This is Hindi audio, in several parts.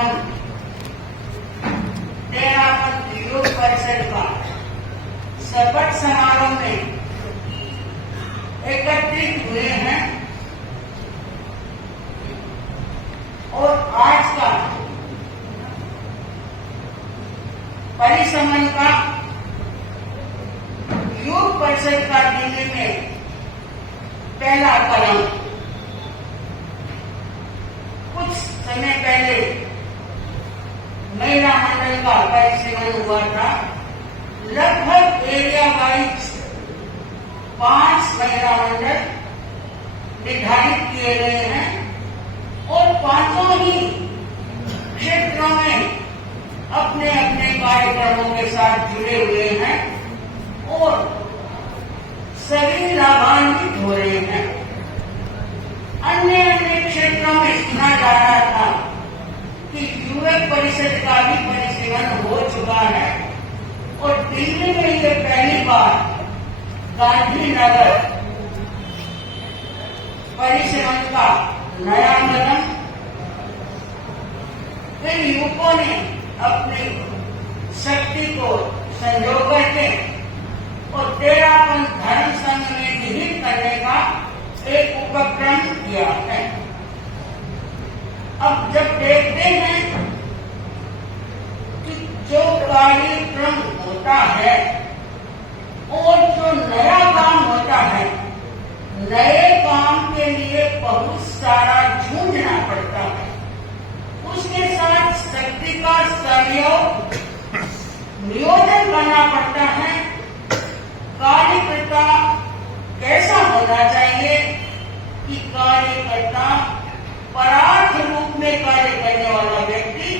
हम 13 योग परिषद का शपथ समारोह में एकत्रित हुए हैं और आज का परिसमन का योग परिषद का दिल्ली में पहला कदम कुछ समय पहले महिला मंडल का परिसमन हुआ था। लगभग एरिया वाइज 5 महिला मंडल निर्धारित किए गए हैं और 5 ही क्षेत्रों में अपने अपने कार्यक्रमों के साथ जुड़े हुए हैं और सभी लाभान्वित हो रहे हैं। अन्य अन्य क्षेत्रों में सुना जा रहा था कि युवक परिषद का भी परिसमन हो चुका है और दिल्ली में ये पहली बार गांधीनगर परिसमन का नया कदम इन युवकों ने अपनी शक्ति को संजो करके और तेरापन धर्म संघ में निहित करने का एक उपक्रम किया है। अब जब देखते हैं कि जो कार्यक्रम होता है और जो नया काम होता है, नए काम के लिए बहुत सारा जूझना पड़ता है, उसके साथ शक्ति का सहयोग नियोजन करना पड़ता है। कार्यकर्ता कैसा होना चाहिए कि कार्यकर्ता परार्थ रूप में कार्य करने वाला व्यक्ति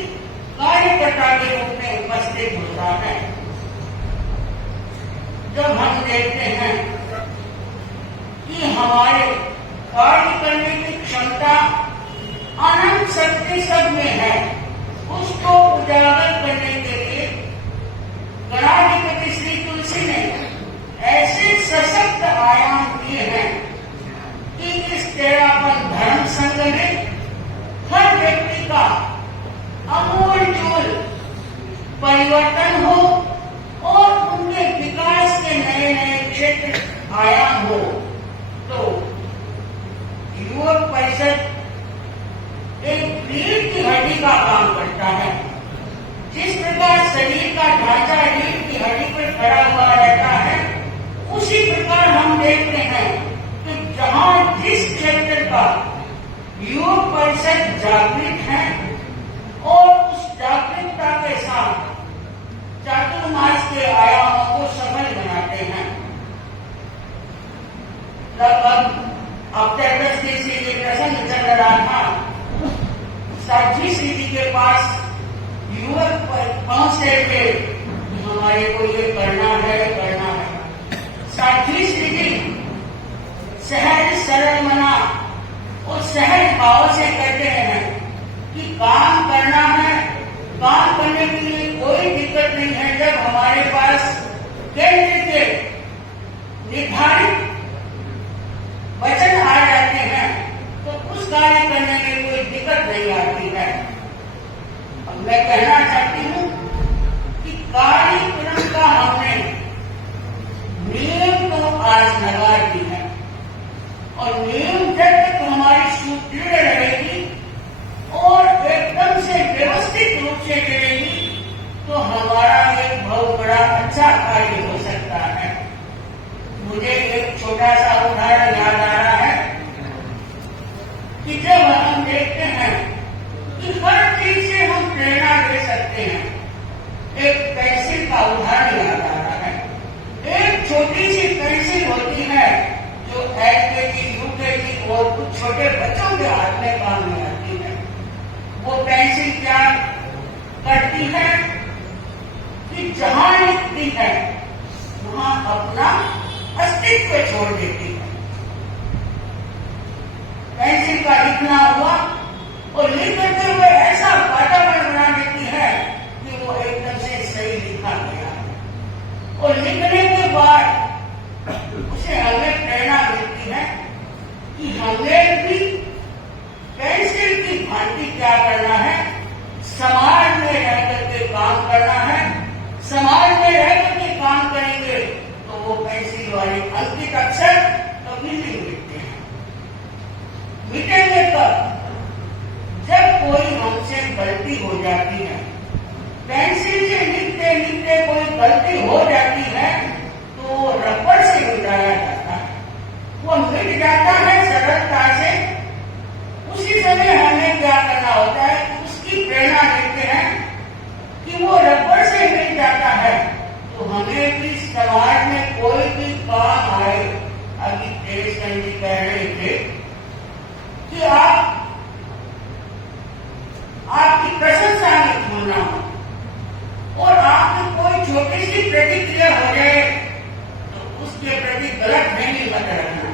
कार्यकर्ता के रूप में उपस्थित होता है। जब हम देखते हैं कि हमारे कार्य करने की क्षमता अनंत शक्ति सब में है, उसको उजागर करने के लिए गणाधिपति श्री तुलसी ने ऐसे सशक्त आयाम दिए हैं कि इस तेरापन धर्म संघ में हर व्यक्ति का आमूल परिवर्तन हो और उनके विकास के नए नए क्षेत्र आयाम हो। तो युवक परिषद एक रीढ़ की हड्डी का काम करता है। जिस प्रकार शरीर का ढांचा रीढ़ की हड्डी पर खड़ा हुआ रहता है, उसी प्रकार हम देखते हैं कि जहां जिस क्षेत्र का युवक परिषद जागृत है और उस जागरूकता के साथ चातुर्मास के आयामों को सफल बनाते हैं। लगभग अब तक 10 दिन से ये प्रसंग चल रहा था। साध्वी श्री जी के पास युवक पहुंच रहे थे, हमारे को ये करना है। साध्वी श्री जी सहज सरल मना और सहज भाव से कहते हैं कि काम करना है, काम करने के लिए कोई दिक्कत नहीं है। जब हमारे पास केंद्र के निर्धारित वचन आ जाते हैं तो उस कार्य करने में कोई दिक्कत नहीं आती है। अब मैं कहना चाहती हूँ कि कार्यक्रम का हमने नियम तो आज लगा दी है और नियम जब तक हमारी सुदृढ़ रहेगी और एकदम से व्यवस्थित रूप से चलेगी तो हमारा एक बहुत बड़ा अच्छा कार्य हो सकता है। मुझे एक छोटा सा उदाहरण याद आ रहा है कि जब हम देखते हैं कि हर चीज से हम प्रेरणा ले सकते हैं। एक पेंसिल का उदाहरण याद आ रहा है। एक छोटी सी पेंसिल होती है जो LKG, UKG और कुछ छोटे बच्चों के हाथ में काम में आती है। वो पेंसिल क्या करती है कि जहां लिखती है वहां अपना अस्तित्व छोड़ देती है। पेंसिल का लिखना हुआ और लिख करते हुए ऐसा वातावरण बना देती है कि वो एकदम से सही लिखा गया और लिखने के बाद उसे हमें प्रेरणा मिलती है कि हमें भी पेंसिल की भांति क्या करना है, गलती हो जाती है, पेंसिल से लिखते लिखते कोई गलती हो जाती है तो रबड़ से मिटाया जाता है, वो मिट जाता है सरलता से। उसी समय हमें क्या करना होता है, उसकी प्रेरणा लेते हैं कि वो रबड़ से मिल जाता है तो हमें भी समाज में कोई भी काम आए। अभी देशचंद जी कह रहे थे कि आपकी प्रशंसा में होना हो और आपकी कोई छोटी सी प्रतिक्रिया हो जाए तो उसके प्रति गलत फहमी मत रखना।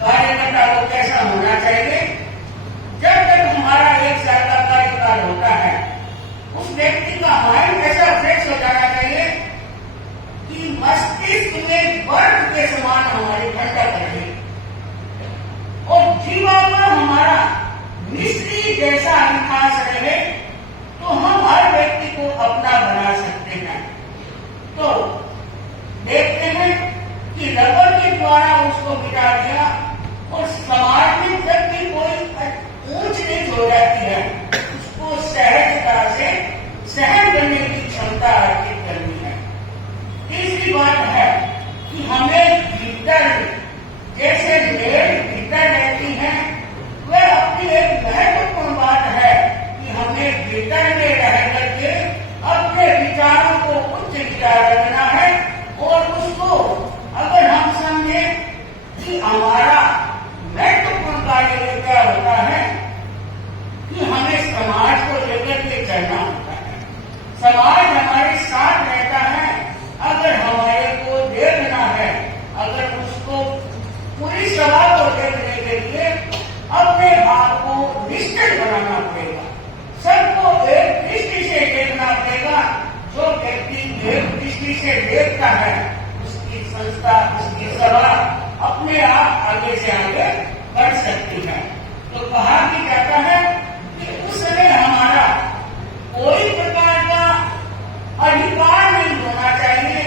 कार्यकर्ता को कैसा होना चाहिए, जब तक हमारा 1 साल का कार्यकाल होता है उस व्यक्ति का माइंड ऐसा फ्रेश हो जाना चाहिए कि मस्तिष्क में बर्फ के समान हमारी ठंडक रहे और जीवा पर हमारा मिश्री जैसा मिठास रहे, तो हम हर व्यक्ति को अपना बना सकते हैं। तो देखते हैं कि रबड़ के द्वारा उसको मिटा दिया और समाज में जब भी कोई ऊंच नीच हो जाती है उसको सहजता से सहन करने की क्षमता अर्जित करनी है। तीसरी बात है कि हमें भीतर जैसे मेल भीतर रहती है, वह अपनी एक महत्वपूर्ण बात है कि हमें भीतर में रह करके अपने विचारों को उच्च विचार रखना है और उसको अगर हम समझे कि हमारा महत्वपूर्ण कार्य क्या होता है कि हमें समाज को लेकर के चलना होता है, समाज हमारे साथ रहता है। अगर हमारे को देखना है, अगर उसको पूरी सभा को देखने के लिए अपने आप को निश्चित बनाना पड़ेगा, सबको एक दृष्टि से देखना पड़ेगा। जो व्यक्ति एक दृष्टि से देखता है उसकी संस्था, उसकी सभा अपने आप आगे से आगे बढ़ सकती है। तो कहा भी जाता है कि उस समय हमारा कोई प्रकार का अधिकार नहीं होना चाहिए,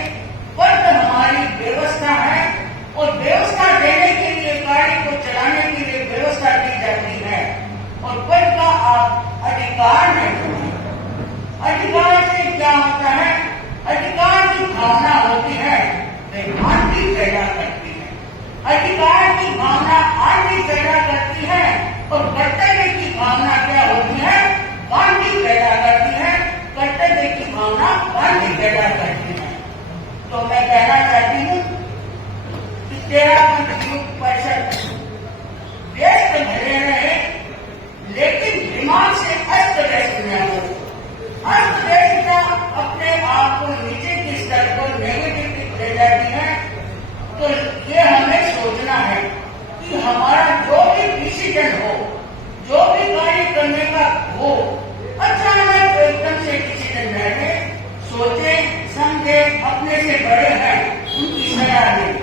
पर हमारी व्यवस्था है और व्यवस्था देने के लिए, कार्य को चलाने के लिए व्यवस्था दी जाती है और पद का अधिकार नहीं होता। अधिकार से क्या होता है, अधिकार की भावना होती है आंतरिक पैदा करती है, अधिकार की भावना आंतरिक पैदा करती है और कर्तव्य की भावना क्या होती है, बांधिक पैदा करती है। कर्तव्य की भावना बांधिक पैदा करती है। तो मैं कहना चाहती हूँ कि 13% व्यस्त भरे रहे लेकिन दिमाग से अस्त व्यस्त न हो। अस्त व्यस्तता अपने आप को नीचे के स्तर पर नेगेटिव ले जाती है। तो ये हमें सोचना है कि हमारा जो भी डिसीजन हो, जो भी कार्य करने का हो, अचानक एकदम से डिसीजन लेने, सोचे समझे, अपने से बड़े हैं उनकी सलाह लें।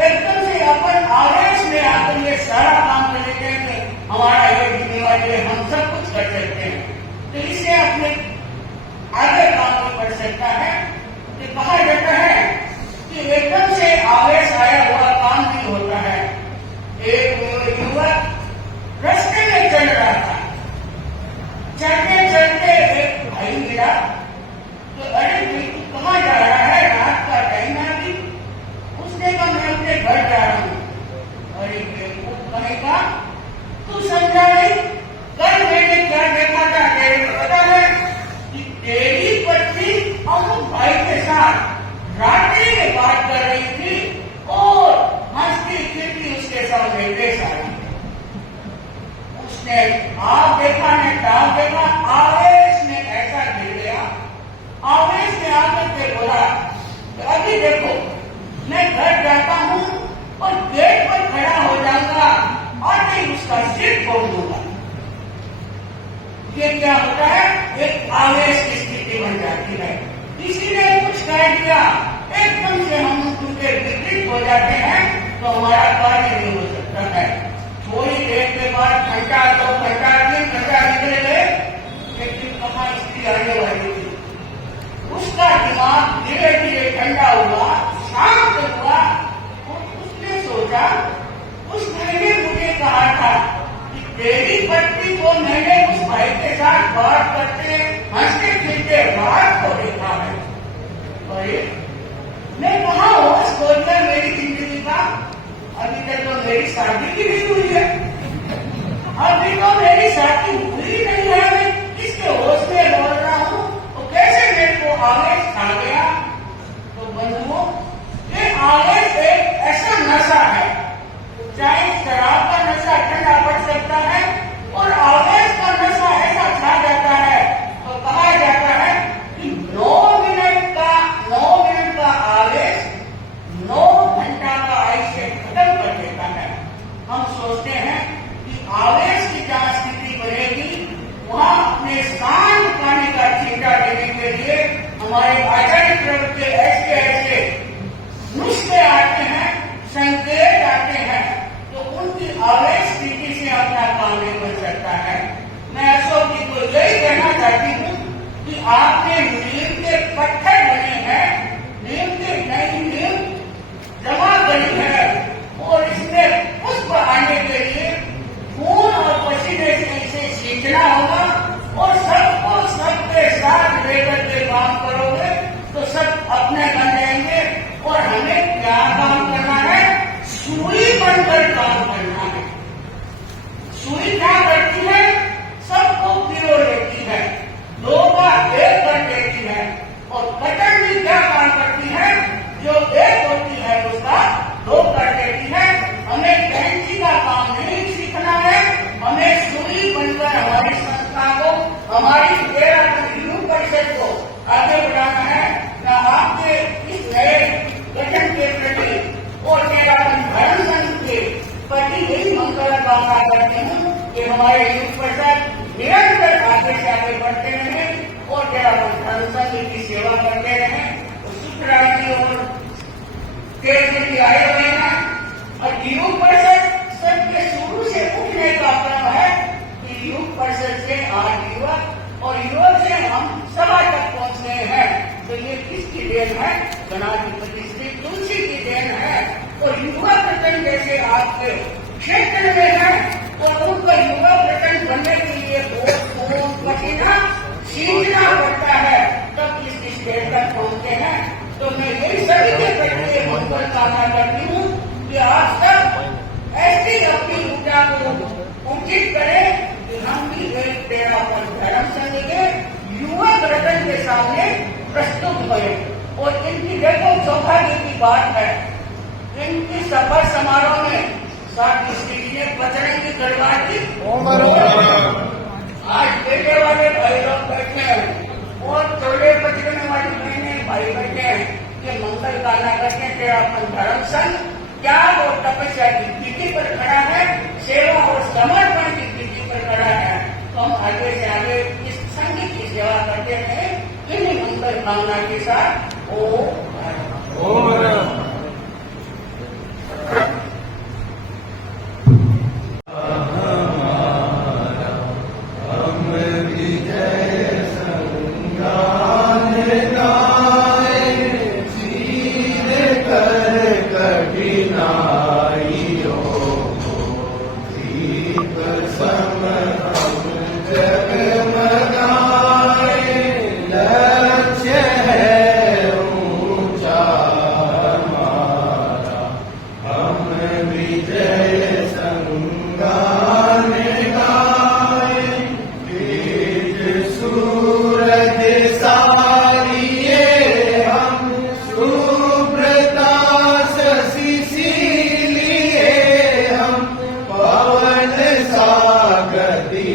एकदम से अपन आवेश में आकर ये सारा काम कर लेते हैं कि हमारा ये जिम्मेवारी है, हम सब कुछ कर सकते हैं, तो इससे अपने आगे काम नहीं बढ़ सकता है। तो कहा जाता है कि एकदम से आवेश आया हुआ काम नहीं होता है। एक युवक रास्ते में चल रहा था, चलते चलते एक भाई मिला, तो अरे तू कहाँ जा रहा है, रात का टाइम है अभी। उसने कहा मैं अपने घर जा रहा हूँ। अरे बेवकूफ कहेगा, तू समझा नहीं, कल मैंने क्या देखा था, तेरे को पता है कि तेरी पत्नी अमुक भाई के साथ रात्रि में बात कर रही थी और हंसती खिलती उसके सामने पेश आई। उसने आप देखा ने टाप देखा, आवेश में ऐसा गिर गया, आवेश में आकर के बोला अभी देखो मैं घर जाता हूँ और गेट पर खड़ा हो जाऊंगा और मैं उसका सिर फोड़ दूंगा। ये क्या होता है, एक आवेश की स्थिति बन जाती है। किसी ने कुछ कह दिया, एकदम से हम उनके विपरीत हो जाते हैं, तो हमारा कार्य नहीं हो सकता है। थोड़ी देर के बाद घंटा 2 घंटा 3 घंटा निकल गए, लेकिन कहाँ स्त्री आने वाली थी। उसका दिमाग धीरे धीरे ठंडा हुआ, शांत हुआ और उसने सोचा उस भाई ने मुझे कहा था कि तेरी पत्नी को मैंने उस भाई के साथ बात करते हंसते खेलते बात को देखा है। अरे मैं कहाँ होश खोल कर मेरी जिंदगी का? अभी तक तो मेरी शादी की भी हुई है, अभी तो मेरी शादी हुई नहीं है, मैं किसके होश में बोल रहा हूँ? तो कैसे मेरे को आवेश आ गया? तो बंधुओं, ये आवेश एक ऐसा नशा है, चाहे शराब का नशा ठंडा पड़ सकता है और आवेश का नशा ऐसा छा जाता है तो कहा जाता है कि 9 मिनट का आवेश 9 घंटा का आयुष्य खत्म कर देता है। हम सोचते हैं कि आवेश की जहाँ स्थिति बनेगी वहाँ अपने स्थान पाने का चिंता देने के लिए हमारे आचार्य प्रभु के ऐसे नुस्खे आते हैं, संकेत आते हैं, तो उनकी आवेश स्थिति से अपना काम नहीं बन सकता है। मैं अशोक जी को यही कहना चाहती हूँ कि आपने नीम के पत्थर बने हैं, नीम के नई नीम जमा करी है और इसमें पुष्प आने के लिए खून और पसीने से इसे सींचना होगा और सबको सबके साथ लेकर के काम करोगे तो सब अपने बन जाएंगे। और हमें क्या काम करना है? सुई बनकर काम करना है। सुई क्या करती है? सबको पिरो लेती है, दो का एक कर देती है। और कटर भी क्या काम करती है? जो एक होती है उसका 2 कर देती है। हमें कैंची का काम नहीं सीखना है, हमें सुई बनकर हमारी संस्था को, हमारी परिषद को आगे बढ़ाना है। न आपके इस नए गठन के प्रति और मेरा धर्म संघ के प्रति यही मंगल कामना करते हूँ कि हमारे युग परिषद निरंतर आगे से आगे बढ़ते रहे और मेरा धर्म संघ की सेवा करते रहे। तो सुखराम जी और केंद्र जी आए हुए हैं और युग परिषद सबके शुरू से उठने का क्रम है कि युग परिषद से आज युवक और युवक से हम सभा तक पहुँच गए हैं। तो ये किसकी देन है? गणाधिपति श्री तुलसी की देन है। और युवा प्रकरण जैसे आपके क्षेत्र में है और उनका युवा प्रकरण बनने के लिए बहुत खून पसीना सींचना पड़ता है, तब इस स्टेज तक पहुँचते हैं। तो मैं यही सभी के प्रति मंगल कामना करती हूँ कि आप सब ऐसी अपनी ऊर्जा को उचित करें कि हम भी एक तेरा धर्म संघ के युवा प्रकरण के सामने प्रस्तुत हुए। और इनकी देखो सौभाग्य की बात है, इनकी सफर समारोह में साथ इसलिए बजरंग की दरबार की आज बेटे वाले भाई लोग बैठे हैं और चोले बजरंग वाली बहने भाई बैठे हैं कि मंगल कामना करके तेरा अपन धर्म संघ क्या वो तपस्या की स्थिति पर खड़ा है, सेवा और समर्पण की स्थिति पर खड़ा है। तो हम आगे से आगे इस संघ की सेवा करते हैं इन्हीं मंगल कामना के साथ। गति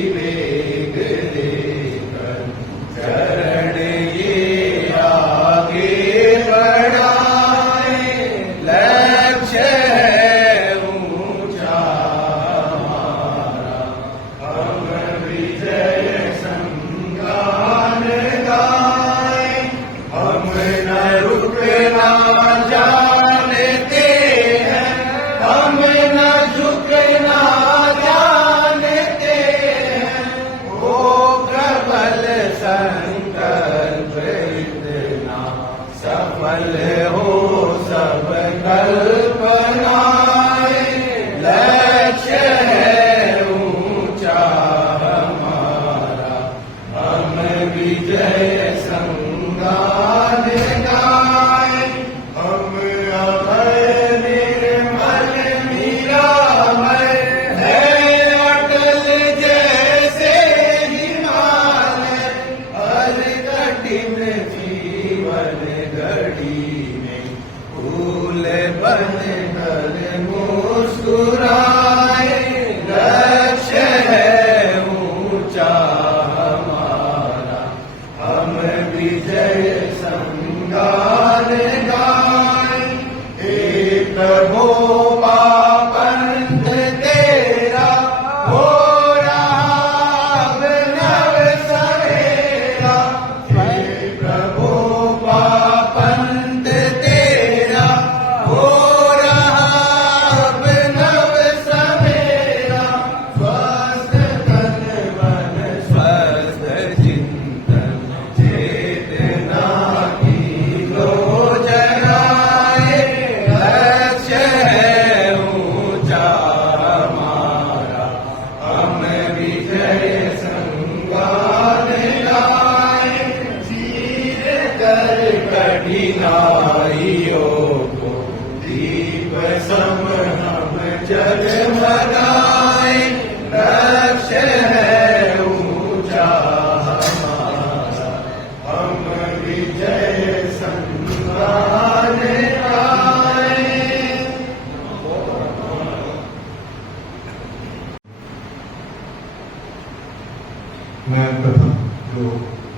मैं प्रथम जो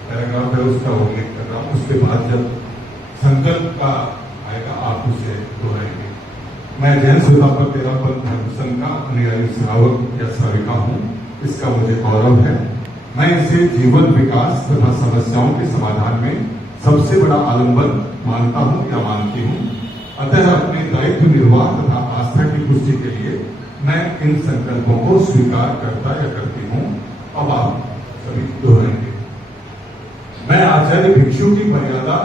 पैराग्राफ है उसका उल्लेख कर रहा हूँ, उसके बाद जब संकल्प का आएगा आप उसे दोहराएंगे। मैं जैन सुधापर तेरापंथ धर्म संघ का अनुयायी श्रावक या श्राविका हूँ, इसका मुझे गौरव है। मैं इसे जीवन विकास तथा समस्याओं के समाधान में सबसे बड़ा आलम्बन मानता हूँ या मानती हूँ। अतः अपने दायित्व निर्वाह तथा आस्था की पुष्टि के लिए मैं इन संकल्पों को स्वीकार करता या करती हूँ। अब आप सभी दोहराएंगे। मैं आचार्य भिक्षु की मर्यादा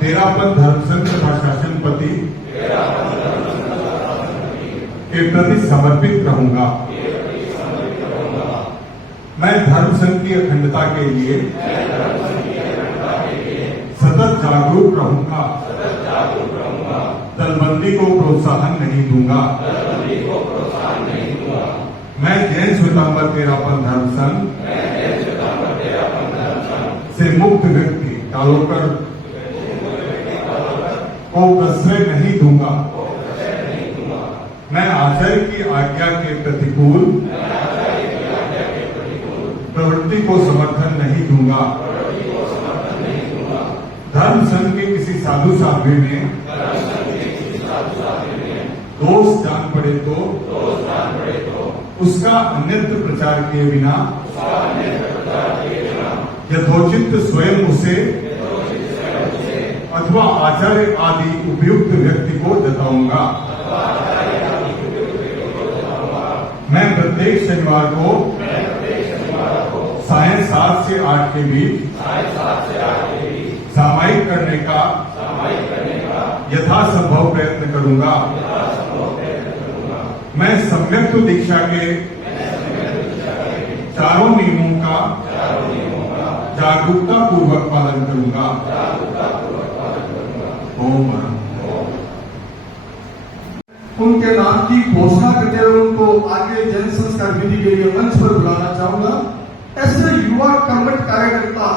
तेरापंथ धर्म संघ तथा शासनपति के प्रति समर्पित रहूंगा। मैं धर्म संघ की अखंडता के लिए सतत जागरूक रहूंगा। दलबंदी को प्रोत्साहन नहीं दूंगा। मैं जैन श्वेतांबर तेरापंथ धर्म संघ से मुक्त व्यक्ति कालोकर को प्रश्रय नहीं दूंगा। मैं आचार्य की आज्ञा के प्रतिकूल प्रवृत्ति को समर्थन नहीं दूंगा। धर्म संघ के किसी साधु साध्वी में दोष जान पड़े तो उसका अन्यत्र प्रचार किए बिना यथोचित स्वयं उसे अथवा आचार्य आदि उपयुक्त व्यक्ति को जताऊंगा। मैं प्रत्येक शनिवार को सायं 7 से 8 के बीच सामायिक करने का यथासंभव प्रयत्न करूंगा। मैं सम्यक्त दीक्षा के चारों नियमों का जागरूकता पूर्वक पालन करूंगा। ओम। उनके नाम की घोषणा करते हुए उनको आगे जन संस्कार विधि के लिए मंच पर बुलाना चाहूंगा। ऐसे युवा कर्मठ कार्यकर्ता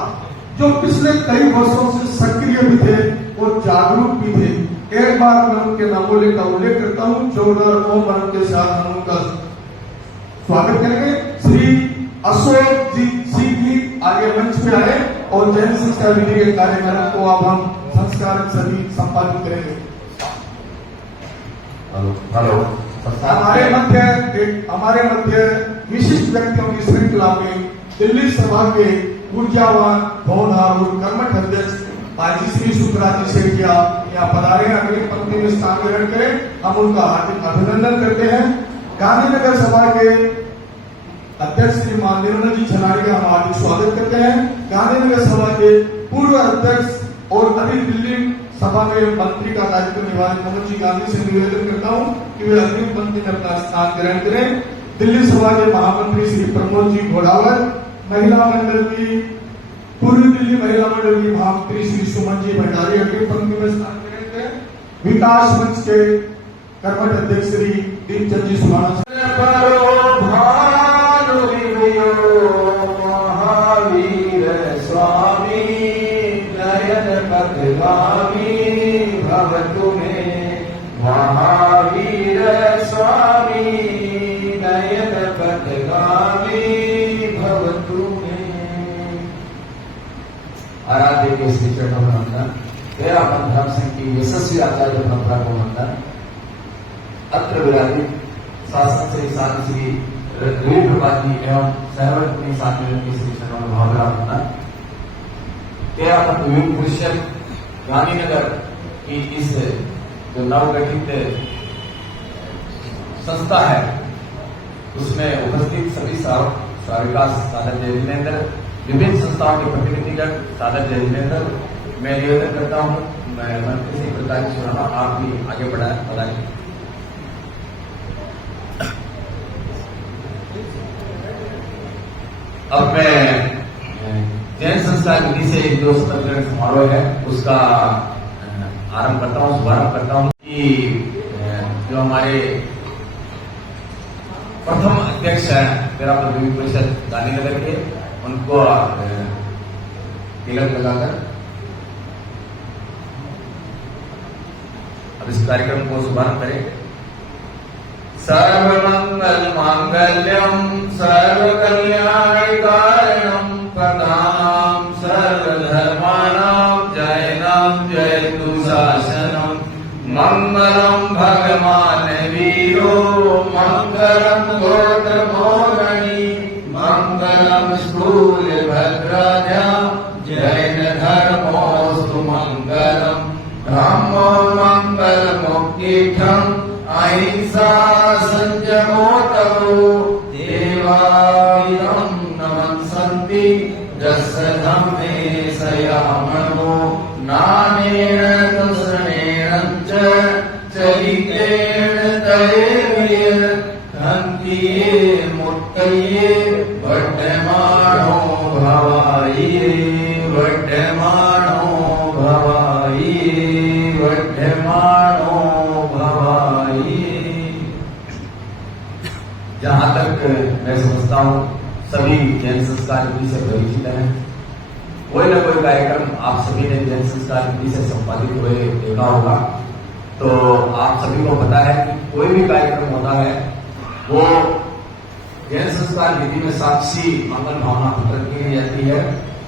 जो पिछले कई वर्षों से सक्रिय भी थे और जागरूक भी थे, एक बार मैं उनके नामों का उल्लेख करता हूँ। जोरदार ओम के साथ हम उनका स्वागत करेंगे। श्री अशोक जी सिंह जी आगे मंच पे आए और जैन संस्कार विधि के कार्यक्रम को अब हम संस्कार सभी संपादित करेंगे। हेलो। हमारे मध्य विशिष्ट व्यक्तियों की श्रृंखला में दिल्ली सभा के ऊर्जावान होनहार और कर्मठ अध्यक्ष बाजी श्री सुखराज सेठिया यहाँ पधारे, अगली पंक्ति में स्थान ग्रहण करें। हम उनका हार्दिक अभिनंदन करते हैं। गांधीनगर सभा के अध्यक्ष श्री निर्मल जी छनारी का हम हार्दिक स्वागत करते हैं। गांधीनगर सभा के पूर्व अध्यक्ष और अभी दिल्ली सभा में मंत्री का दायित्व निभा रहे मोहन जी गांधी से निवेदन करता हूं कि वे अग्रिम पंक्ति में अपना स्थान ग्रहण करें। दिल्ली सभा के महामंत्री श्री प्रमोद जी घोड़ावत, महिला मंडल की पूर्व दिल्ली महिला मंडल की महामंत्री श्री सुमन जी भंडारी अग्रिम पंक्ति में स्थान ग्रहण करें। विकास मंच के कर्मठ अध्यक्ष श्री दीपचंद जी सुहाना भवतु में महावीर स्वामी नयन पथगामी भवतु में। आराध्य के श्री चरणों में वंदन। तेरापंथ धर्म संघ की यशस्वी आचार्य परंपरा को वंदन। अत्र विराजित शासन श्री साधु श्री वीरप्रभात जी एवं सहवर्ती साथी के श्री चरणों में भावना वंदन। तेरापंथ युग परिषद गांधीनगर की इस जो नवगठित संस्था है उसमें उपस्थित सभी श्राविका साधक जय जिनेन्द्र, विभिन्न संस्थाओं के प्रतिनिधिगण साधक जय जिनेन्द्र, मैं निवेदन करता हूं, मैं मंत्री से प्रताप सुनाना, आप भी आगे बढ़ाएं। अब मैं जैन संस्कार विधि से एक जो शपथ समारोह है उसका आरंभ करता हूँ, शुभारंभ करता हूँ कि जो हमारे प्रथम अध्यक्ष है तेरापंथ युग परिषद गांधीनगर के, उनको तिलक लगाकर अब इस कार्यक्रम को शुभारंभ करें। सर्वमंगल मंगल मांगल्यम सर्वकल्याणकारणम प्रदाम सर्वधर्माणां जयनां जयतु शासनम मंगलम भगवान वीरो मंगलम गोत्रमोगणी मंगलम स्थूलभद्राजा जैन धर्मोस्तु मंगलम ब्रह्मो मंगल मुक्तिठम अहिंसा संयमो तपो देवाविदं नमस्सन्ति यस्य धम्मे संयमो नानेन तुष्णेन च चरितेन तैर्य हन्तिये मुक्तये वर्धमानो भवाये वर्धमानो भवाये वर्धमानो भवाये। जहां तक मैं समझता हूं सभी जैन संस्कार विधि से परिचित हैं। कोई ना कोई कार्यक्रम आप सभी ने जैन संस्कार विधि से संपादित हुए देखा होगा। तो आप सभी को पता है कि कोई भी कार्यक्रम होता है वो जैन संस्कार विधि में साक्षी मंगल भावना प्रकट की जाती है।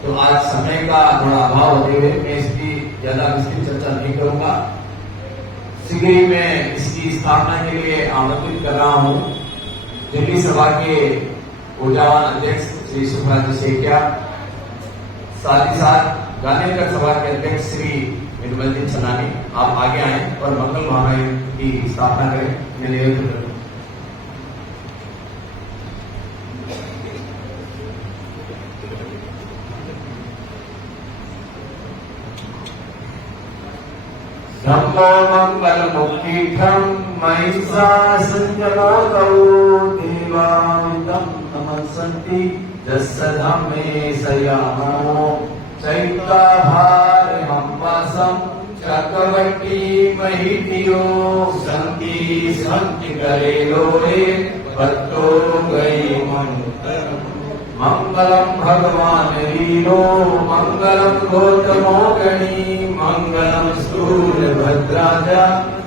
तो आज समय का थोड़ा अभाव होते हुए मैं इसकी ज्यादा विस्तृत चर्चा नहीं करूंगा। शीघ्र ही मैं इसकी स्थापना के लिए आमंत्रित कर रहा हूं दिल्ली सभा के ऊर्जावान अध्यक्ष श्री सुखराज शेखिया, साथ ही साथ गांधीनगर सभा के अध्यक्ष श्री निर्मलदीन सनानी। आप आगे आए और मंगल भावना की स्थापना करें। मैं निवेदन करता हूं। धम्मो मंगल मुक्तिठम महिषा संयमो तौ देवाविदं नमस्सन्ति यस्य धम्मे संयमो चैत्ता भार हम्पसं चक्रवर्ती महितियो संति संति करे लोरे भक्तो गई मनुतरम मंगलम भगवान वीरो मंगलम गौतमोगणी मंगलम स्थूलभद्राजा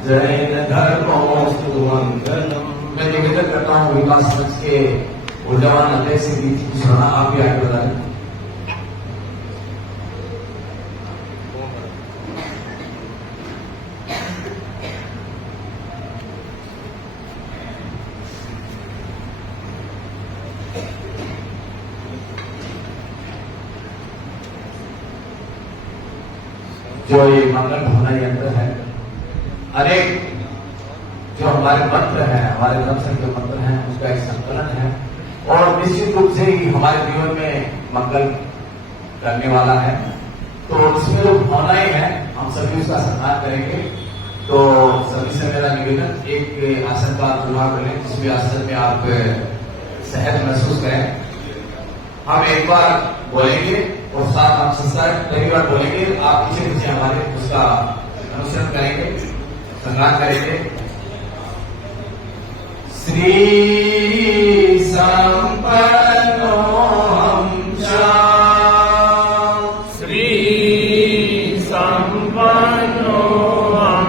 जैन धर्मोस्तु मंगलम। मैं निवेदन करता हूँ विकास मंच के ऊर्जावान अध्यक्ष से बीच की सुना आप भी आगे बताएं। जो ये मंगल भावना यंत्र है, अनेक जो हमारे मंत्र हैं, हमारे धर्म संघ के मंत्र हैं, उसका एक संकलन है और निश्चित रूप से ही हमारे जीवन में मंगल करने वाला है। तो इसमें जो भावनाएं हैं हम सभी उसका सम्मान करेंगे। तो सभी से मेरा निवेदन, एक आसन का चुनाव करें जिसमें आसन में आप सहज महसूस करें। हम एक बार बोलेंगे और साथ हम संस्कार पहली बार बोलेंगे, आप पीछे पीछे हमारे उसका अनुसरण करेंगे, संगान करेंगे। श्री संपन्नो हम श्री संपन्नो हम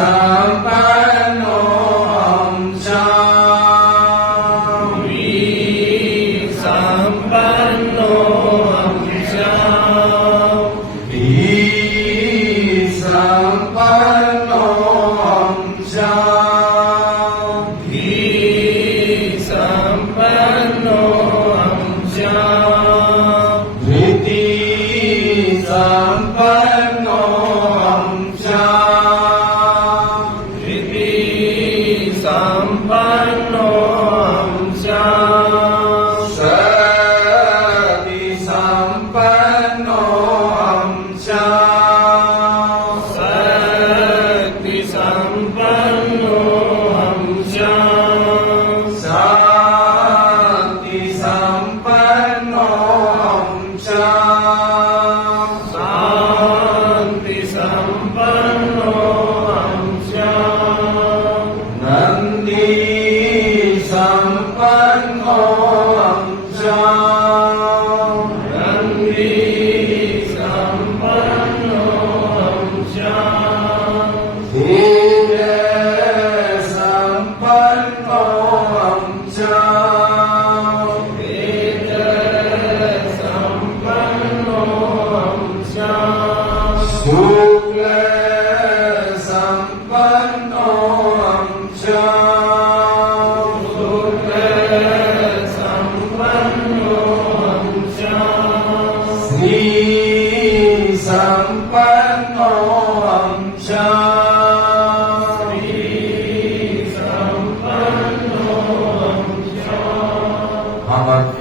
संपन्नो हम संपन्नो हम संपन्नो हम संपन्नो हम धृति संपन्नो हम धृति संपन्नो हम सति संपन्नो हम सति संपन्नो हम शांति संपन्नो हम शांति संपन्नो हम नंदी संपन्नो हम नंदी संपन्नो हम धीरे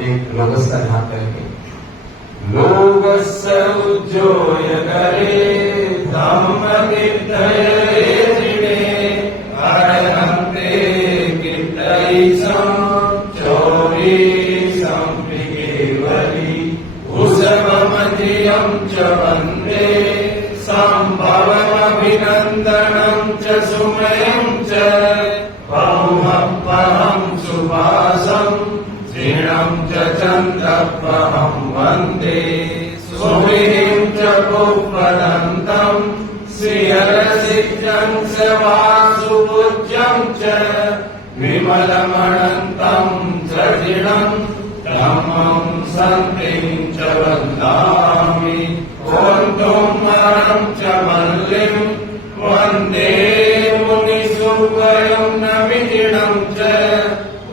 एक लोगस का ध्यान करेंगे। लोगस्य उज्जोय करे धम्म कीर्तये जिने अरहन्ते कीर्तयिसं चौरी संविकेवली उषवमधियं च वन्दे सम्भवमभिनन्दनं च सुमयं च पौहपहं सुभासम् क्षीणं च चन्द्रपहं वन्दे सुविहिं च पुष्पदन्तं श्रियरसिद्धं च वासुपूज्यं च विमलमनन्तं च जिणं धम्मं सन्तिं च वन्दामि कोन्तुमरं च मल्लिं वन्दे मुनिसुवयं नमिजिणं च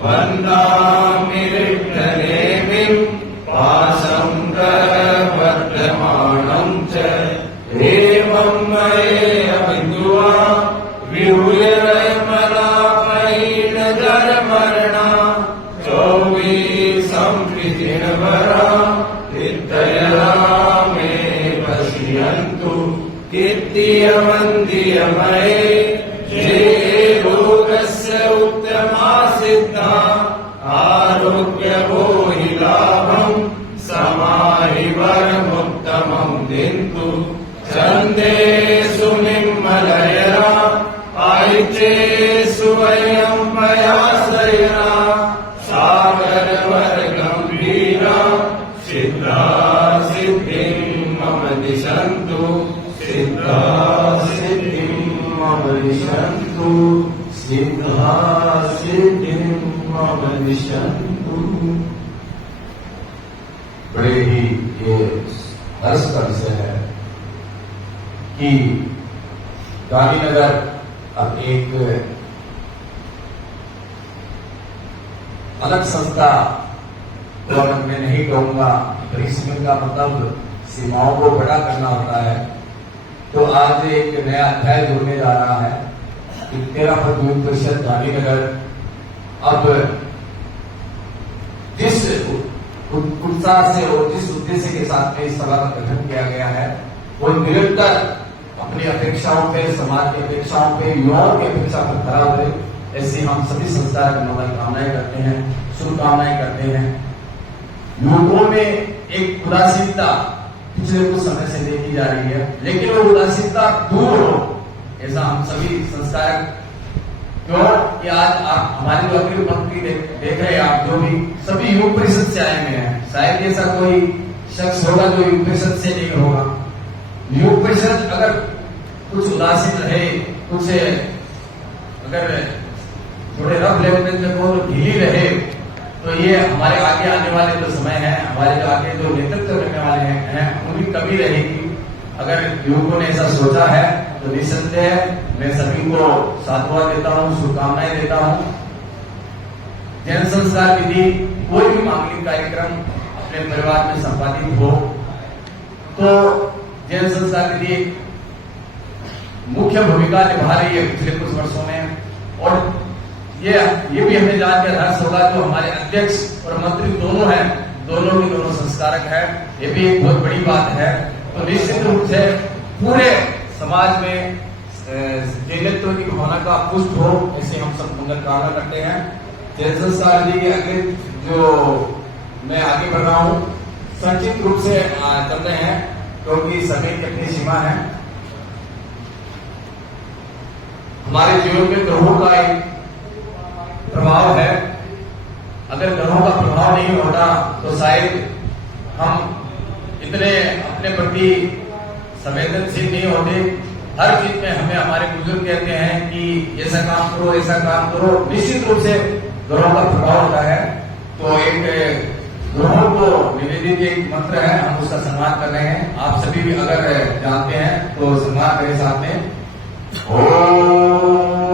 वन्दामि रिक्तनेमिं पाशं वर्धमानं च एवं मयेऽभिद्वा विहुयरमलापैणजरमरणा चौवीसं विधिर्वरा कीर्तयरा मे पश्यन्तु कीर्तियमन्दियमये जे रोगस्य उत्तमा सिद्धा आरोग्य भोहि लाभं समाहि वरमुत्तमं दिन्तु चन्दे सुनिर्मलयरा आयिचे सुवयं पयासयरा सागरवर्गम्भीरा सिद्धा सिद्धिं मम दिशन्तु सिद्धा सिद्धिं मम दिशन्तु सिद्धा सिद्धिं मम दिशन्तु। बड़े ही ये हर्ष का विषय है कि गांधीनगर अब एक अलग संस्था को मैं नहीं कहूंगा, परिश्रम का मतलब सीमाओं को बड़ा करना होता है। तो आज एक नया अध्याय जुड़ने जा रहा है। 13% गांधीनगर अब जिस उत्साह से और जिस उद्देश्य के साथ में इस सभा का गठन किया गया है, वो निरंतर अपनी अपेक्षाओं पे, समाज की अपेक्षाओं पे, युवाओं की अपेक्षा पर खरा उतरे, ऐसी हम सभी संस्था की कामनाएं करते हैं, शुभकामनाएं करते हैं। युवकों में एक उदासीनता पिछले कुछ समय से देखी जा रही है, लेकिन वो उदासीनता दूर हो, ऐसा हम सभी संस्कार, क्यों कि आज आप हमारे जो अग्रिम मंत्री देख रहे हैं, आप जो भी सभी युग परिषद से आए हुए हैं, शायद ऐसा कोई शख्स होगा जो युग परिषद से नहीं होगा। युग परिषद अगर कुछ उदासीन रहे, कुछ अगर थोड़े रफ लेवल में ढीली रहे, तो ये हमारे आगे आने वाले जो समय है, हमारे जो आगे जो नेतृत्व करने वाले हैं उनकी कमी रहेगी। अगर युवकों ने ऐसा सोचा है तो निसंदेह मैं सभी को साधुवाद देता हूँ, शुभकामनाएं देता हूँ। जन संस्कार विधि कोई भी मांगलिक कार्यक्रम अपने परिवार में संपादित हो तो जन संस्कार विधि मुख्य भूमिका निभा रही है पिछले कुछ वर्षों में। और ये भी हमें जानकर हर्ष होगा जो हमारे अध्यक्ष और मंत्री दोनों हैं, दोनों के दोनों संस्कारक है, ये भी एक बहुत बड़ी बात है। तो निश्चित रूप से पूरे समाज में नेतृत्व की भावना का पुष्ट हो, ऐसे हम सब मंगल कामना करते हैं। जन संस्कार जी के अगले जो मैं आगे बढ़ रहा हूँ, संक्षिप्त रूप से चल रहे हैं क्योंकि समय की अपनी सीमा है। हमारे जीवन में ग्रहों का एक प्रभाव है। अगर ग्रहों का प्रभाव नहीं होता तो शायद हम इतने अपने प्रति संवेदनशील नहीं होते। हर चीज में हमें हमारे बुजुर्ग कहते हैं कि ऐसा काम करो, ऐसा काम करो। निश्चित रूप से ग्रहों का प्रभाव होता है। तो एक ग्रहों को निवेदित एक मंत्र है, हम उसका सम्मान कर रहे हैं। आप सभी भी अगर जानते हैं तो सम्मान करें साथ में। ओम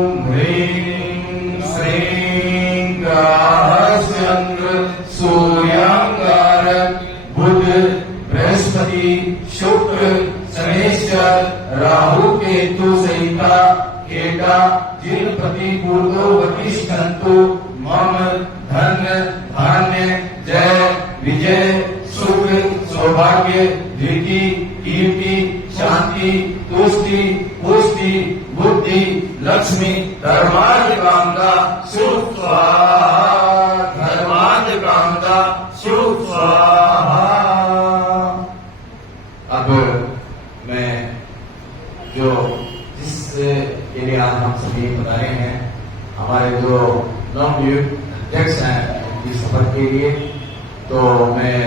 जिन प्रतिकूलो वतिष्ठन्तु मम धन्य धान्य जय विजय सुख सौभाग्य धीति कीर्ति शांति तुष्टि पुष्टि बुद्धि लक्ष्मी धर्मार्थ कामदा सुख स्वाहा धर्मार्थ कामदा सुख स्वाहा। अब मैं जो जिसके लिए आज हम सभी बता रहे हैं हमारे जो नवनियुक्त अध्यक्ष हैं उनकी शपथ के लिए, तो मैं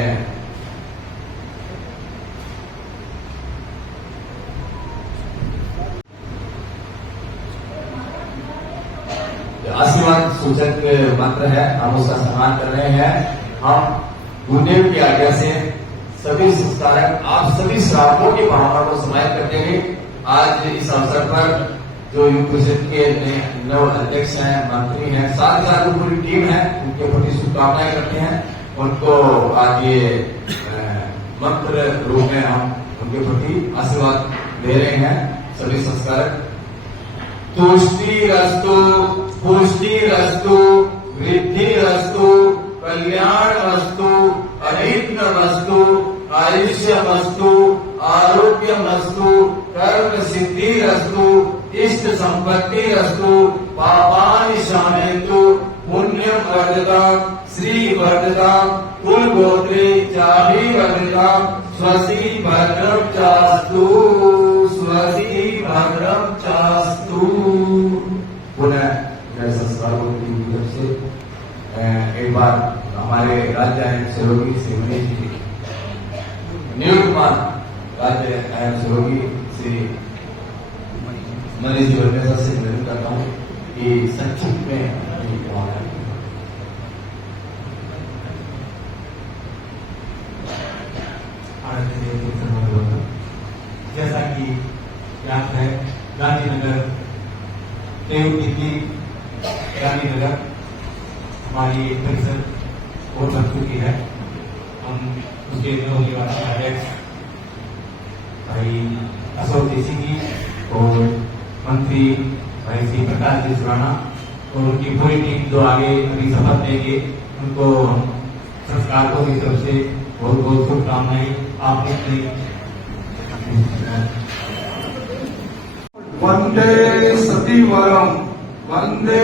आशीर्वाद सूचक मंत्र है, हम उसका सम्मान कर रहे हैं। हम गुरुदेव की आज्ञा से सभी संस्कारक आप सभी श्रावकों की भावनाओं को समाहित करते हुए आज इस अवसर पर जो युग परिषद के नव अध्यक्ष हैं, मंत्री हैं, साथ ही साथ पूरी टीम है, उनके प्रति शुभकामनाएं करते हैं। उनको आज ये मंत्र रूप में हम उनके प्रति आशीर्वाद दे रहे हैं सभी संस्कारक। तुष्टिरस्तु पुष्टिरस्तु वृद्धिरस्तु कल्याणमस्तु अनित्यमस्तु आयुष्यमस्तु आरोग्यमस्तु कर्म सिद्धिरस्तु इष्ट संपत्तिरस्तु पापानि शामयन्तु पुण्यं वर्धताम् श्री वर्धताम् कुल गोत्रे चाभि वर्धताम् स्वस्ति भद्रं चास्तु स्वस्ति भद्रं चास्तु। पुनः संस्कारों की तरफ से एक बार हमारे राज्य आयन सहयोगी श्री मनीष जी नियुक्तमान राज्य आयन सहयोगी श्री मनीष जी वर्मा से निवेदन करता हूँ कि संक्षिप्त में जैसा कि याद है गांधीनगर दिल्ली गांधीनगर हमारी परिषद और बन चुकी है। हम उसके नवनिर्वाचित अध्यक्ष भाई अशोक देसी जी और मंत्री भाई श्री प्रकाश जी सुराना और उनकी पूरी टीम जो आगे अभी शपथ लेंगे उनको संस्कारों की तरफ से बहुत बहुत शुभकामनाएं। आपने वंदे सतीवरम वंदे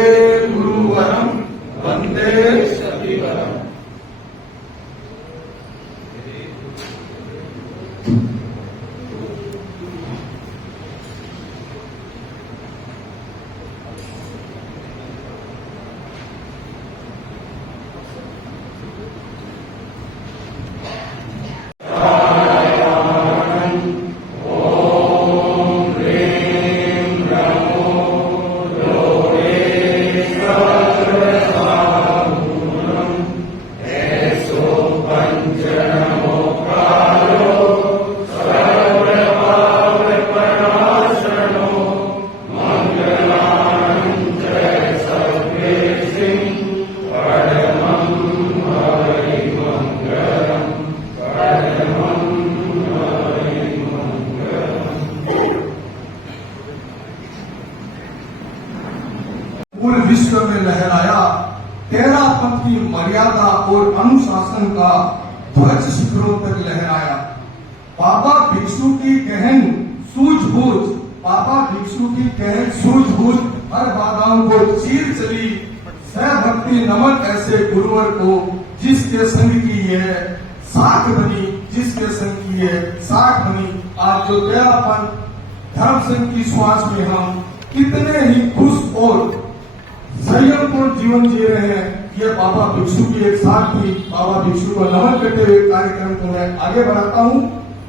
गुरुवरम वंदे सतीवरम। पूरे विश्व में लहराया तेरा पंथ की मर्यादा और अनुशासन का ध्वज शिखरों तक लहराया। बाबा भिक्षु की गहन सूझबूझ बाबा भिक्षु की गहन सूझबूझ हर बाधाओं को चीर चली। सहभक्ति नमन ऐसे गुरुवर को जिसके संग की यह साख बनी जिसके संग की यह साख बनी। आज जो तेरा पंथ धर्म संघ की श्वास में हम कितने ही खुश और संयमपूर्ण जीवन जी रहे हैं। ये बाबा भिक्षु की एक साथ थी। बाबा भिक्षु को नमन करते हुए कार्यक्रम को मैं आगे बढ़ाता हूँ।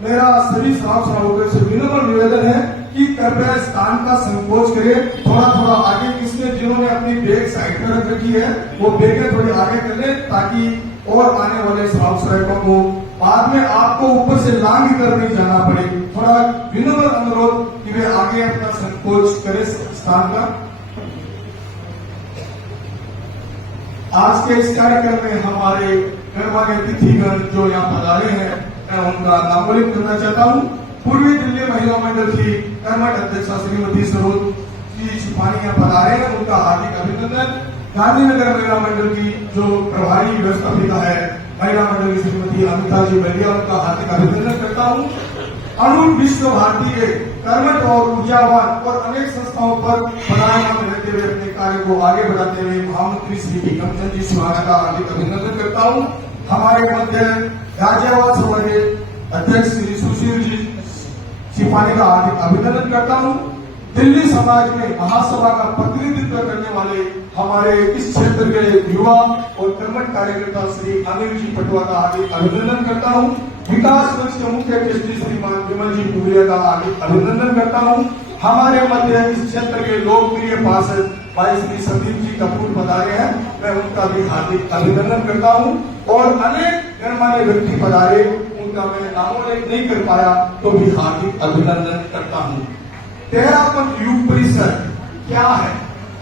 मेरा सभी श्रावकों से विनम्र निवेदन है कि कृपया स्थान का संकोच करें। थोड़ा थोड़ा आगे किसने जिन्होंने अपनी बैग साइड में रख रखी है वो बैगें थोड़ी आगे कर ले ताकि और आने वाले श्रावकों को बाद में आपको ऊपर से लांग कर नहीं जाना पड़े। थोड़ा विनम्र अनुरोध कि वे आगे अपना संकोच करें स्थान का। आज के इस कार्यक्रम में हमारे गणमान्य अतिथिगण जो यहाँ पधारे हैं मैं उनका नामोल्लेख करना चाहता हूँ। पूर्वी दिल्ली महिला मंडल की कर्मठ अध्यक्षा श्रीमती सरोज जी सिपाही यहाँ पधारे हैं, उनका हार्दिक अभिनंदन। गांधीनगर महिला मंडल की जो प्रभारी व्यवस्थापिका है महिला मंडल की श्रीमती अमिता जी बलिया, उनका हार्दिक अभिनंदन करता हूँ। अरुण विश्व भारती के कर्मठ और ऊर्जावान और अनेक संस्थाओं पर पदार्पण में रहते हुए अपने कार्य को आगे बढ़ाते हुए महामंत्री श्री विक्रमचंद जी सुहाना का हार्दिक अभिनंदन करता हूँ। हमारे मध्य राज्यवाद सभा के अध्यक्ष श्री सुशील जी सिपाही का हार्दिक अभिनंदन करता हूँ। दिल्ली समाज में महासभा का प्रतिनिधित्व करने वाले हमारे इस क्षेत्र के युवा और कर्मठ कार्यकर्ता श्री अनिल जी पटवा का हार्दिक अभिनंदन करता हूँ। विकास मंच के मुख्य ट्रस्टी श्रीमान विमल जी पुरिया का हार्दिक अभिनंदन करता हूँ। हमारे मध्य इस क्षेत्र के लोकप्रिय पार्षद भाई श्री संदीप जी कपूर पधारे हैं, मैं उनका भी हार्दिक अभिनंदन करता हूँ। और अनेक गणमान्य व्यक्ति पधारे, उनका मैं नामोल्लेख नहीं कर पाया तो भी हार्दिक अभिनंदन करता हूँ। 13 युग परिषद क्या है?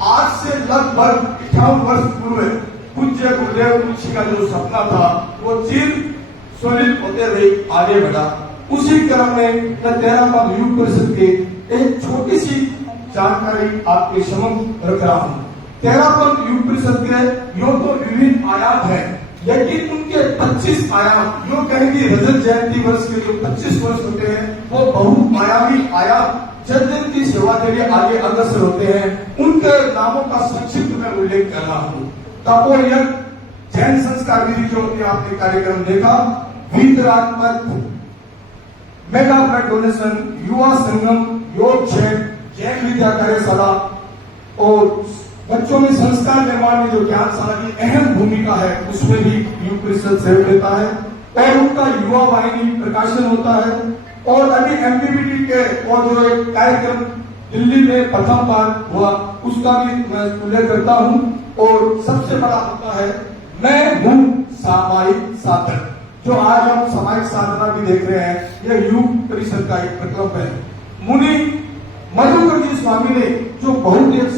आज से लगभग 58 वर्ष पूर्व पूज्य गुरुदेव तुलसी का जो सपना था वो चिर स्वलित होते हुए आगे बढ़ा। उसी क्रम में 13 युग परिषद के एक छोटी सी जानकारी आपके समक्ष रख रहा हूँ। 13 युग परिषद के यो तो विभिन्न आयाम है, लेकिन उनके 25 आयाम जो कहेंगे रजत जयंती वर्ष के जो 25 वर्ष होते हैं वो बहुआयामी आयाम जनजन की सेवा के लिए आगे अग्रसर होते हैं। उनके नामों का संक्षिप्त में उल्लेख कर रहा हूँ। तपोयज्ञ, जैन संस्कार विधि जो आपने कार्यक्रम देखा, वीतराग मठ, mega blood donation, Yuva Sangam, योग चैन, जैन विद्या कार्यशाला और बच्चों में संस्कार निर्माण में जो ज्ञानशाला की अहम भूमिका है उसमें भी युग परिषद सहयोग देता है। और उनका युवा वाहिनी प्रकाशन होता है। और अभी एमपीबीटी के और जो एक कार्यक्रम दिल्ली में प्रथम बार हुआ उसका भी मैं उल्लेख करता हूँ। और सबसे बड़ा होता है मैं हूँ सामायिक साधन, जो आज हम सामायिक साधना भी देख रहे हैं, यह युग परिषद का एक प्रकल्प है। मुनि मधुकर जी स्वामी ने जो बहुत एक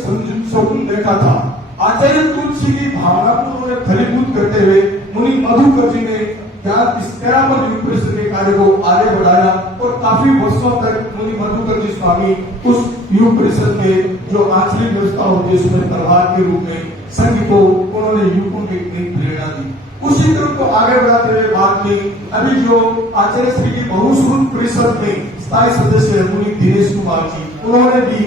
स्वप्न देखा था, आचार्य तुलसी की भावना को उन्होंने फलीभूत करते हुए मुनि मधुकर जी ने इस 13 युग परिषद के कार्य को आगे बढ़ाया। और काफी वर्षों तक मुनि मधुकर जी स्वामी उस युग परिषद में जो आंचलिक व्यवस्था होती है उसमें प्रभार के रूप में संघ को उन्होंने युगों की प्रेरणा दी। उसी क्रम को आगे बढ़ाते हुए बाद में अभी जो आचार्य श्री की बहुश्रुत परिषद में स्थायी सदस्य है मुनि दिनेश कुमार जी, उन्होंने भी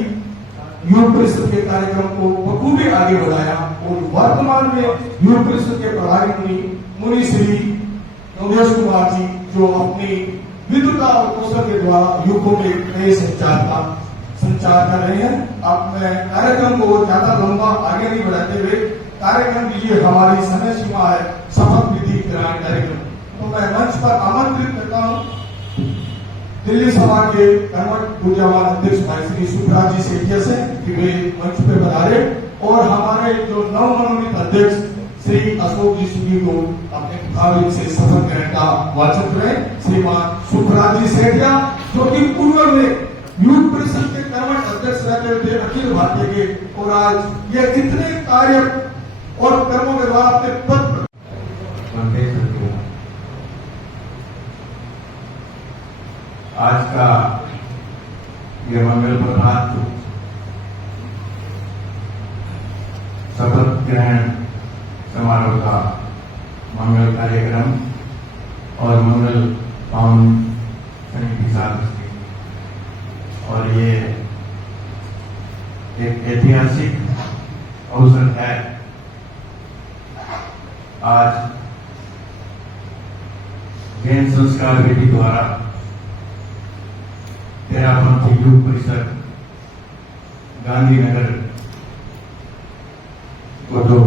युग परिषद के कार्यक्रम को बखूबी आगे बढ़ाया। और वर्तमान में युग परिषद के प्रभारी मुनि श्री नोगेश कुमार जी जो अपनी विद्वता और कौशल के द्वारा युगों में नए संचार कर रहे हैं। अब मैं कार्यक्रम को ज्यादा लंबा आगे नहीं बढ़ाते हुए कार्यक्रम की ये हमारी समय सीमा है शपथ विधि ग्रहण कार्यक्रम, तो मैं मंच पर आमंत्रित करता हूँ दिल्ली सभा के कर्मठ ऊर्जावान अध्यक्ष भाई श्री सुखराज जी सेठिया से कि वे मंच पे पधारे। और हमारे जो नवमनोनीत अध्यक्ष श्री अशोक जी सुधी को अपने मुताबिक से शपथ ग्रहण का वाचन करें। श्रीमान सुखराज जी सेठिया जो कि पूर्व में युग परिषद के कर्मठ अध्यक्ष रहते थे अखिल भारतीय के, और आज ये कितने कार्य और कर्मों के द्वारा अपने पद आज का यह मंगल प्रभात शपथ ग्रहण समारोह का मंगल कार्यक्रम और मंगल पावन समिति साथ, और ये एक ऐतिहासिक अवसर है। आज जैन संस्कार विधि द्वारा 13 युग परिषद गांधीनगर को जो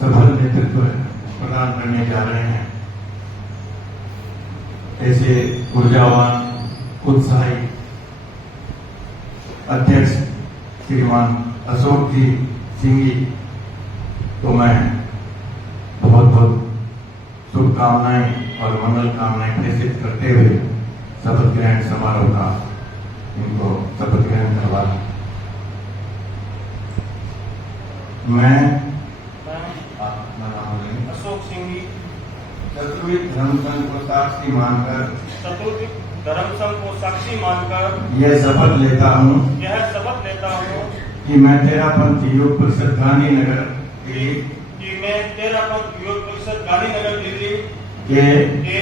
सफल नेतृत्व प्रदान करने जा रहे हैं, ऐसे ऊर्जावान उत्साही अध्यक्ष श्रीमान अशोक जी सिंह जी को मैं बहुत बहुत शुभकामनाएं और मंगल कामनाएं प्रेषित करते हुए शपथ ग्रहण समारोह का इनको शपथ ग्रहण करवा दूं। मैं अशोक सिंह जी चतुर्विध धर्म संघ को साक्षी मानकर धर्म संघ को साक्षी मानकर यह शपथ लेता हूँ यह शपथ लेता हूँ कि मैं तेरा पंथ युग परिषद गांधीनगर दिल्ली कि मैं तेरा पंथ युग परिषद गांधीनगर दिल्ली के के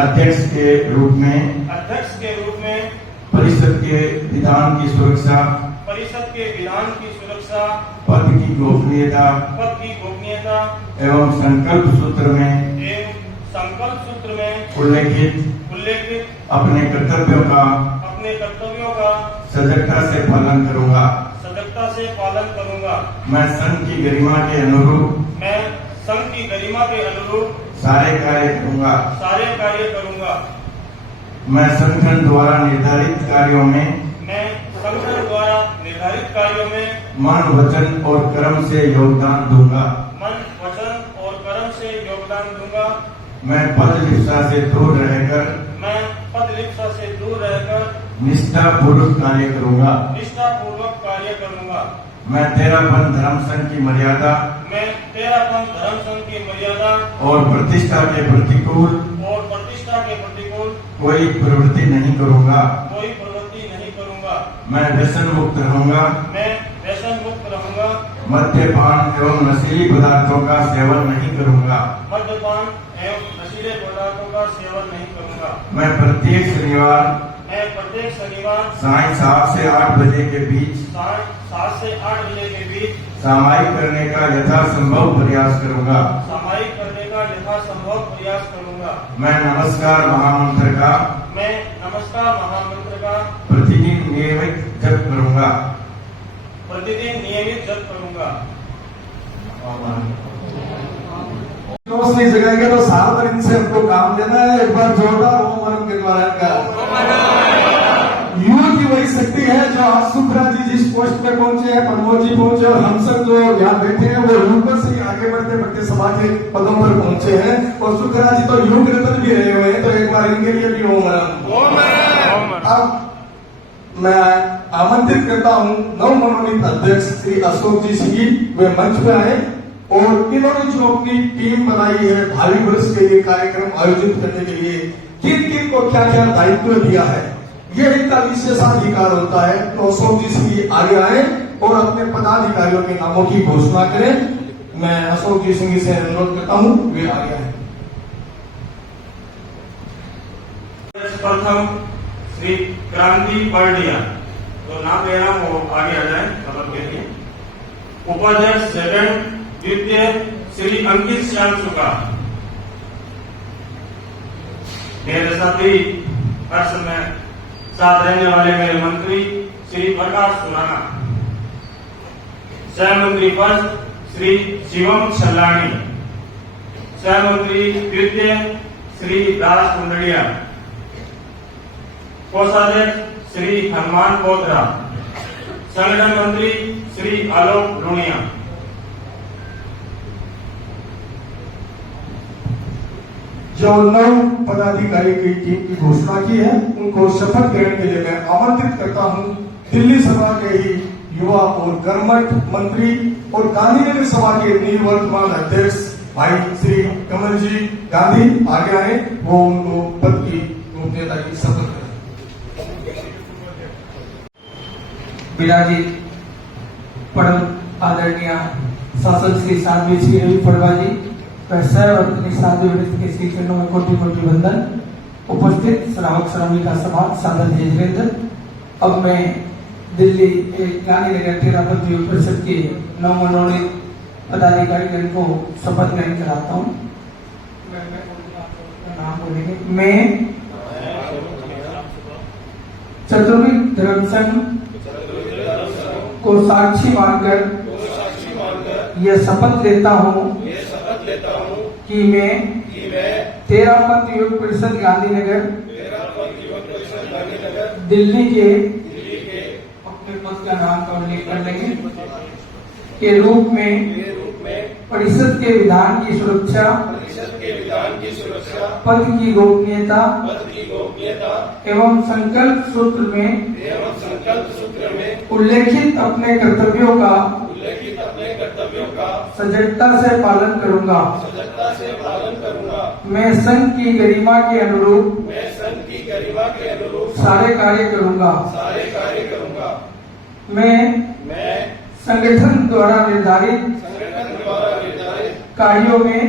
अध्यक्ष के रूप में अध्यक्ष के रूप में परिषद के विधान की सुरक्षा, परिषद के विधान की सुरक्षा, पद की गोपनीयता पद की गोपनीयता एवं संकल्प सूत्र में एवं संकल्प सूत्र में उल्लेखित अपने कर्तव्यों का सजगता से पालन करूंगा। मैं संघ की गरिमा के अनुरूप मैं संघ की गरिमा के अनुरूप सारे कार्य करूंगा। मैं संगठन द्वारा निर्धारित कार्यों में मैं संगठन द्वारा निर्धारित कार्यों में मन, वचन और कर्म से योगदान दूंगा। मैं पद लिप्सा से दूर रहकर निष्ठा पूर्वक कार्य करूंगा। मैं तेरापन धर्म संघ की मर्यादा और प्रतिष्ठा के प्रतिकूल कोई प्रवृत्ति नहीं करूंगा। मैं व्यसन मुक्त रहूंगा। मद्यपान एवं नशीली पदार्थों का सेवन नहीं करूंगा। मैं प्रत्येक शनिवार साढ़े 7 से 8 बजे के बीच सामायिक करने का यथासंभव प्रयास करूंगा। मैं नमस्कार महामंत्र का प्रतिदिन नियमित जप करूंगा। रोशनी जगाएंगे तो सारा दिन से हमको काम लेना है। एक बार जोरदार ओम के द्वारा का युवा की वही शक्ति है जो आज सुखरा जी जिस पोस्ट पे पहुंचे हैं, प्रमोद जी पहुंचे और हम सब जो यहाँ बैठे हैं वो ऊपर से ही आगे बढ़ते बढ़ते सभा के पदों पर पहुंचे हैं। और सुखरा जी तो युग रतन भी रहे हुए हैं, तो एक बार इनके लिए भी ओम। अब मैं आमंत्रित करता हूँ नवमनोनीत अध्यक्ष श्री अशोक जी सिंह, वे मंच पे आए और इन्होंने जो अपनी टीम बनाई है भावी वर्ष के लिए कार्यक्रम आयोजित करने के लिए किन किन को क्या क्या दायित्व दिया है, ये इनका विशेषाधिकार होता है। तो अशोक जी सिंह आगे आए और अपने पदाधिकारियों के नामों की घोषणा करें। मैं अशोक जी सिंह से अनुरोध करता हूँ, वे आगे आए। प्रथम श्री क्रांति बर्डिया, तो नाम ले रहा हूँ वो आगे आ जाए मतलब के लिए। उपाध्यक्ष सेकंड द्वितीय श्री अंकित श्याम सुका। मेरे साथ ही हर समय साथ रहने वाले मेरे मंत्री श्री प्रकाश सुराना। सह मंत्री पद श्री शिवम छल्लानी। सह मंत्री द्वितीय श्री राज कुंडलिया। कोषाध्यक्ष श्री हनुमान कोतरा। संगठन मंत्री श्री आलोक लुणिया। जो नव पदाधिकारी की टीम की घोषणा की है उनको शपथ ग्रहण के लिए मैं आमंत्रित करता हूं। दिल्ली सभा के ही युवा और कर्मठ मंत्री और गांधीनगर सभा के निवर्तमान अध्यक्ष भाई श्री कमल जी गांधी आगे आए, वो उनको पद की गोपनीयता की शपथ करें। विराजित परम आदरणीय शासक श्री साध्वी श्री रवि फड़वा जी, साधु के श्री चरणों में कोटि कोटि वंदन। उपस्थित श्रावक श्रमिका समाज साधन जयेंद्र। अब मैं दिल्ली गांधीनगर तेरापंथ युग परिषद के नवमनोनीत पदाधिकारी को शपथ ग्रहण कराता हूँ। नाम बोलेंगे। मैं चतुर्विध धर्म संघ को साक्षी मानकर यह शपथ लेता हूँ कि मैं तेरापंथ युग परिषद गांधीनगर दिल्ली के अपने पद का नाम का उल्लेख कर लेंगे के रूप में परिषद के विधान की सुरक्षा, पद की गोपनीयता एवं संकल्प सूत्र में उल्लेखित अपने कर्तव्यों का सजगता से पालन करूंगा। मैं संघ की गरिमा के अनुरूप सारे कार्य करूंगा। मैं संगठन द्वारा निर्धारित कार्यों में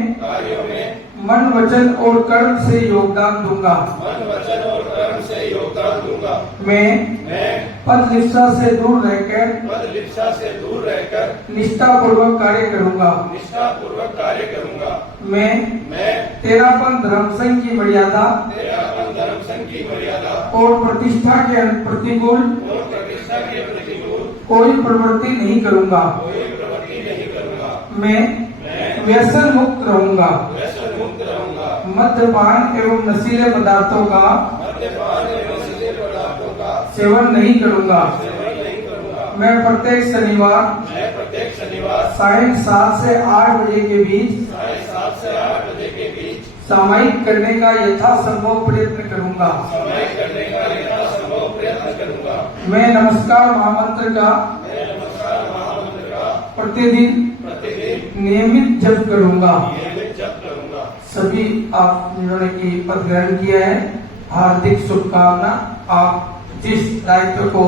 मन वचन और कर्म से योगदान दूंगा। मैं पद लिप्सा से दूर रहकर निष्ठापूर्वक कार्य करूंगा। मैं तेरापन धर्म संघ की मर्यादा और प्रतिष्ठा के प्रतिकूल कोई प्रवृत्ति नहीं करूंगा। मैं व्यसन मुक्त रहूंगा। मद्यपान एवं नशीले पदार्थों का सेवन नहीं करूंगा। मैं प्रत्येक शनिवार साढ़े 7 से 8 बजे के बीच सामायिक करने का यथासंभव प्रयत्न करूंगा। मैं नमस्कार महामंत्र का प्रतिदिन नियमित जप करूंगा। सभी आप जिन्होंने की पद ग्रहण किया है, हार्दिक शुभकामना। आप जिस दायित्व को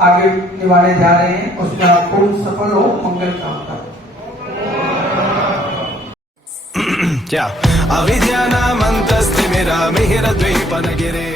आगे निभाने जा रहे हैं उसमें आप पूर्ण सफल हो, मंगल कामना। क्या अविद्यानामन्तस्तिमिरमिहिरद्वीपनगिरे